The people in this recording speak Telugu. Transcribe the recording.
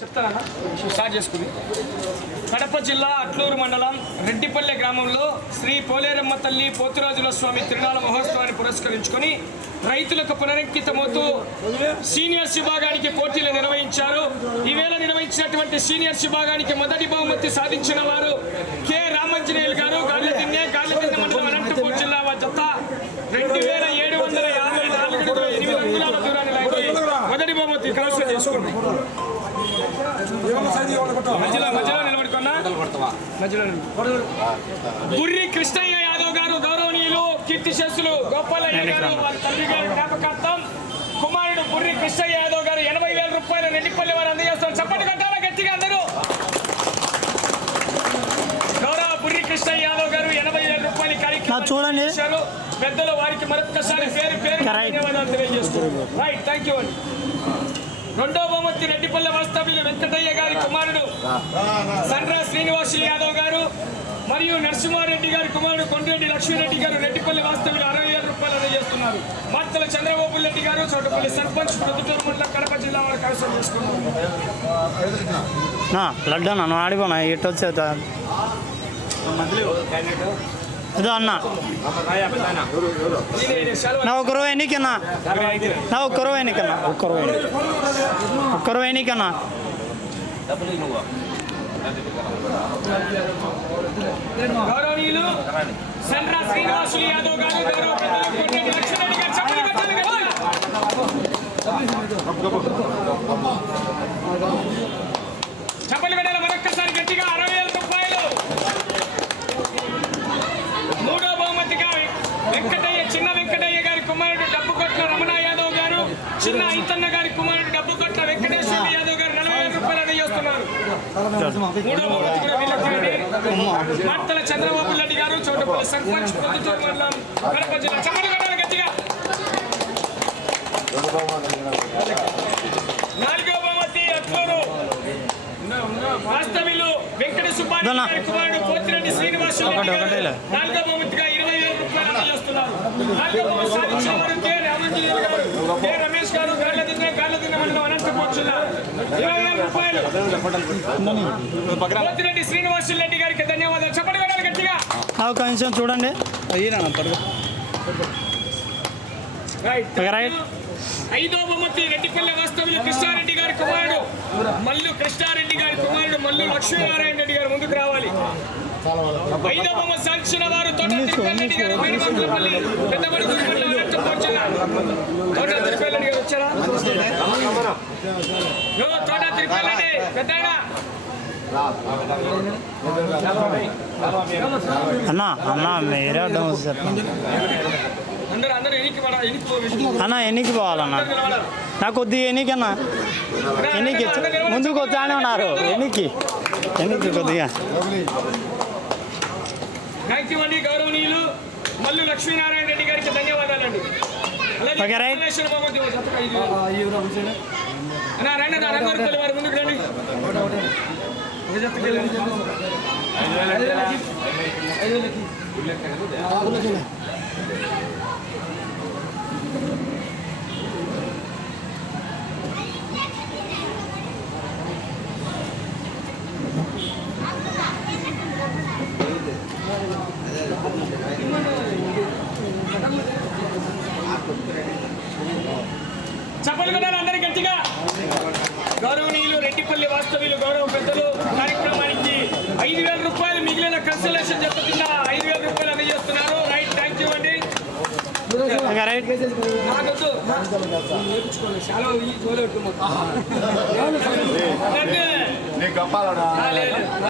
చెప్తానన్నా? స్టార్ట్ చేసుకుని కడప జిల్లా అట్లూరు మండలం రెడ్డిపల్లె గ్రామంలో శ్రీ పోలేరమ్మ తల్లి పోతురాజుల స్వామి తిరునాళ మహోత్సవాన్ని పురస్కరించుకొని రైతులకు పునరంకితమవుతూ సీనియర్స్ విభాగానికి పోటీలు నిర్వహించారు. ఈవేళ నిర్వహించినటువంటి సీనియర్స్ విభాగానికి మొదటి బహుమతి సాధించిన వారు కె రామంజనేయులు గారు. గార్లదిన్నె గార్లదిన్నె మండలం అనంతపూర్ జిల్లా వారి జత. రెండు వేల మధ్యలో మధ్యలో నిలబడుకున్నా? మధ్యలో. బుర్రి కృష్ణయ్య యాదవ్ గారు గౌరవనీయులు కీర్తిశేషులు గోపాలయ్య గారు వారి గారి జ్ఞాపకార్థం కుమారుడు బుర్రి కృష్ణయ్య యాదవ్ గారు ఎనభై వేల రూపాయలు నెట్టిపల్లి వారు అందజేస్తారు. చప్పటి కట్టాలా గట్టిగా అందరూ? గౌరవ బుర్రి కృష్ణయ్య యాదవ్ గారు ఎనభై వేల రూపాయలు నా చూడండి. పెద్దలు వారికి మరొకసారి పేరు పేరు. ధన్యవాదాలు తెలియజేస్తున్నారు రైట్ థ్యాంక్ యూ అండి రెండో బహుమతి రెడ్డిపల్లె వాస్తవ్యులు వెంకటయ్య గారి కుమారుడు సండ్రా శ్రీనివాసులు యాదవ్ గారు మరియు నరసింహారెడ్డి గారి కుమారుడు కొండ్రెడ్డి లక్ష్మీరెడ్డి గారు రెడ్డిపల్లి వాస్తవ్యులు అరవై వేల రూపాయలు అందజేస్తున్నారు. మార్తల చంద్రబాబు రెడ్డి గారు చోటపల్లి సర్పంచ్ ప్రొద్దుటూరు మండలం కడప జిల్లా వారు కైవసం చేసుకున్నారు లడ్డు అన్న నువ్వు ఆడిపోనా? వచ్చే ఇదో అన్న. ఈయన- ఈయన సెలవు. నా ఒక రూపాయి ఎన్నికన్నా? నా ఒక్క రూపాయి ఎన్నికన్నా? ఒక్క రూపాయి ఒక్క రూపాయి ఎన్నికన్నా? గౌరవనీయులు సండ్రా శ్రీనివాసులు యాదవ్ గారు గౌరవ పెద్దలు చిన్న వెంకటయ్య గారి కుమారుడు డబ్బు కొట్ల రమణ యాదవ్ గారు చిన్న ఐతన్న గారి కుమారుడు డబ్బు కొట్ల వెంకటేశ్వర యాదవ్ గారు నలభై వేల రూపాయలు అందజేస్తున్నారు మూడో బహుమతి కూడా మార్తల చంద్రబాబు రెడ్డి గారు చోటు సర్పంచ్ ప్రొద్దుటూరు మండలం కడప జిల్లా పోతిరెడ్డి శ్రీనివాసు రెడ్డి ఒకటి, గారు ఒకటిలే. నాలుగో బహుమతిగా ఇరవై వేల రూపాయలు అందజేస్తున్నారు నాలుగో బహుమతి సాధించిన వారు కె. రామంజనేయులు గారు కె. రమేష్ గారు గార్లదిన్నె గార్లదిన్నె మండలం అనంతపురం జిల్లా ఇరవై వేల రూపాయలు. పోతిరెడ్డి శ్రీనివాసు రెడ్డి గారికి ధన్యవాదాలు. చెప్పండి కొట్టాలి గట్టిగా. చూడండి. Right right. ఐదో బహుమతి రెడ్డిపల్లె వాస్తవ్యులు కృష్ణారెడ్డి గారి కుమారుడు. మల్లు కృష్ణారెడ్డి గారి కుమారుడు మల్లు లక్ష్మీనారాయణ రెడ్డి గారు ముందుకు రావాలి. ఐదో బహుమతి సాధించిన వారు తోట గారు తోట గారు వచ్చారా? తోట అన్న అన్న మీరే అడ్డం వస్తారు అన్న ఎన్నికి పోవాలన్న. నాకు కొద్ది ఎన్నికన్నా ఎన్నికి ముందుకు వచ్చానే ఉన్నారు. ఎన్నికి. ఎన్నికి కొద్దిగా. థ్యాంక్ యూ అండి గౌరవనీయులు. మల్లు లక్ష్మీనారాయణ రెడ్డి గారికి ధన్యవాదాలండి. Okay, right. ఐదు వేలు. అన్నా, రండి అన్నా, రంగారెడ్డి వారి ముందుకు రండి. ఒక జతకి వెళ్ళండి. చప్పలు కొట్టాలి అందరి గట్టిగా గౌరవనీయులు రెడ్డిపల్లి వాస్తవ్యులు గౌరవ పెద్దలు కార్యక్రమానికి ఐదు వేల రూపాయలు మిగిలిన కన్సలేషన్ జత కింద ఐదు వేల రూపాయలు అందజేస్తున్నారు. రైట్ థ్యాంక్ యూ అండి. నీకు